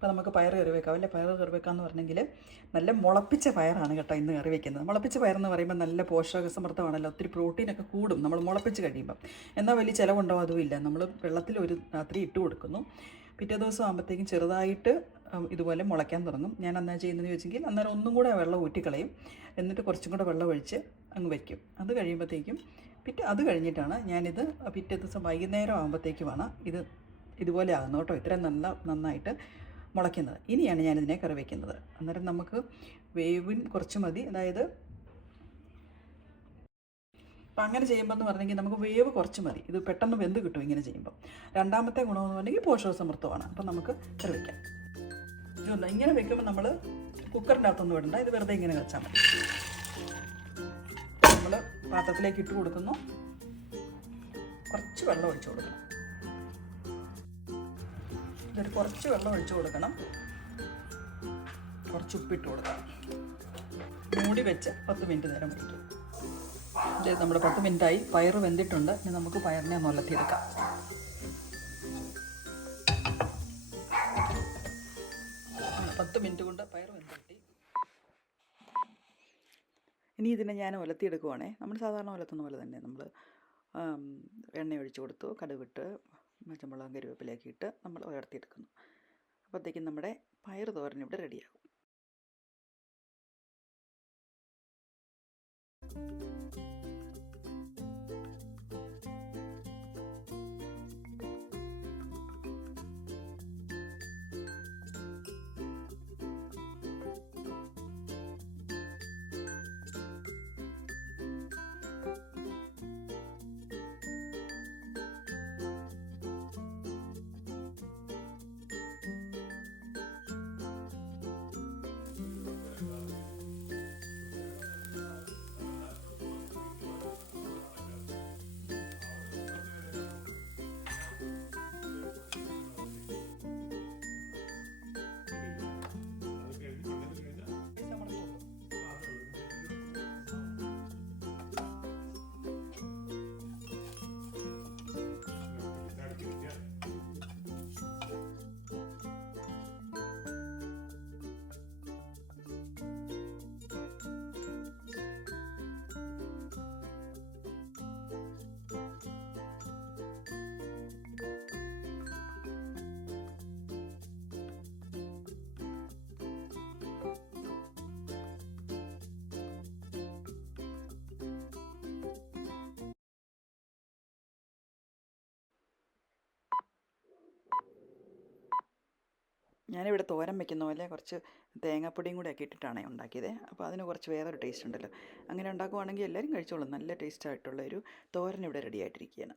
അപ്പോൾ നമുക്ക് പയർ കറി വെക്കാം അല്ലേ. പയർ കറി വെക്കാമെന്ന് പറഞ്ഞെങ്കിൽ നല്ല മുളപ്പിച്ച പയറാണ് കേട്ടോ ഇന്ന് കറി വെക്കുന്നത്. മുളപ്പിച്ച പയറെന്ന് പറയുമ്പോൾ നല്ല പോഷകസമൃദ്ധമാണല്ലോ, ഒത്തിരി പ്രോട്ടീനൊക്കെ കൂടും നമ്മൾ മുളപ്പിച്ച് കഴിയുമ്പം. എന്നാൽ വലിയ ചിലവുണ്ടോ അതുമില്ല. നമ്മൾ വെള്ളത്തിൽ ഒരു രാത്രി ഇട്ട് കൊടുക്കുന്നു, പിറ്റേ ദിവസം ആകുമ്പോഴത്തേക്കും ചെറുതായിട്ട് ഇതുപോലെ മുളയ്ക്കാൻ തുടങ്ങും. ഞാൻ എന്നാ ചെയ്യുന്നതെന്ന് ചോദിച്ചെങ്കിൽ അന്നേരം ഒന്നും കൂടെ വെള്ളം ഊറ്റിക്കളയും, എന്നിട്ട് കുറച്ചും കൂടെ വെള്ളം ഒഴിച്ച് അങ്ങ് വയ്ക്കും. അത് കഴിയുമ്പോഴത്തേക്കും അത് കഴിഞ്ഞിട്ടാണ് ഞാനിത് പിറ്റേ ദിവസം വൈകുന്നേരം ആകുമ്പോഴത്തേക്കുമാണ് ഇതുപോലെ ആകുന്നു കേട്ടോ. ഇത്രയും നന്നായിട്ട് മുളയ്ക്കുന്നത്. ഇനിയാണ് ഞാനിതിനെ കറി വയ്ക്കുന്നത്. അന്നേരം നമുക്ക് വേവിൻ കുറച്ച് മതി. അതായത് അപ്പം അങ്ങനെ ചെയ്യുമ്പോൾ എന്ന് പറഞ്ഞെങ്കിൽ നമുക്ക് വേവ് കുറച്ച് മതി. ഇത് പെട്ടെന്ന് വെന്ത് കിട്ടും ഇങ്ങനെ ചെയ്യുമ്പോൾ. രണ്ടാമത്തെ ഗുണമെന്ന് പറഞ്ഞെങ്കിൽ പോഷകസമൃദ്ധമാണ്. അപ്പം നമുക്ക് കറി വയ്ക്കാം. ഇതൊന്നും ഇങ്ങനെ വെക്കുമ്പോൾ നമ്മൾ കുക്കറിൻ്റെ അകത്തൊന്നും ഇടണ്ട, ഇത് വെറുതെ ഇങ്ങനെ വെച്ചാൽ മതി. നമ്മൾ പാത്രത്തിലേക്ക് ഇട്ട് കൊടുക്കുന്നു, കുറച്ച് വെള്ളം ഒഴിച്ചു കൊടുക്കണം. ഇതൊരു കുറച്ച് വെള്ളം ഒഴിച്ചു കൊടുക്കണം, കുറച്ച് ഉപ്പിട്ട് കൊടുക്കണം. മൂടി വെച്ച് 10 മിനിറ്റ് നേരം വയ്ക്കും. ഇത് നമ്മുടെ 10 മിനിറ്റായി. പയർ വെന്തിട്ടുണ്ട്. ഇനി നമുക്ക് പയറിനെ മുലത്തിയെടുക്കാം. പത്ത് മിനിറ്റ് കൊണ്ട് പയർ വെന്ത് കിട്ടി. ഇനി ഇതിനെ ഞാൻ ഉലത്തിയെടുക്കുവാണേ. നമ്മൾ സാധാരണ ഉലത്തുന്ന പോലെ തന്നെ നമ്മൾ എണ്ണ ഒഴിച്ച് കൊടുത്തു, കടുകിട്ട് പച്ചമുളകും കരിവേപ്പിലയൊക്കെ ഇട്ട് നമ്മൾ ഉലർത്തിയെടുക്കുന്നു. അപ്പോഴത്തേക്കും നമ്മുടെ പയർ തോരൻ ഇവിടെ റെഡിയാകും. ഞാനിവിടെ തോരൻ വയ്ക്കുന്ന പോലെ കുറച്ച് തേങ്ങാപ്പൊടിയും കൂടെ ഒക്കെ ഇട്ടിട്ടാണ് ഉണ്ടാക്കിയത്. അപ്പോൾ അതിന് കുറച്ച് വേറൊരു ടേസ്റ്റ് ഉണ്ടല്ലോ. അങ്ങനെ ഉണ്ടാക്കുവാണെങ്കിൽ എല്ലാവരും കഴിച്ചോളും. നല്ല ടേസ്റ്റായിട്ടുള്ളൊരു തോരൻ ഇവിടെ റെഡി ആയിട്ടിരിക്കുകയാണ്.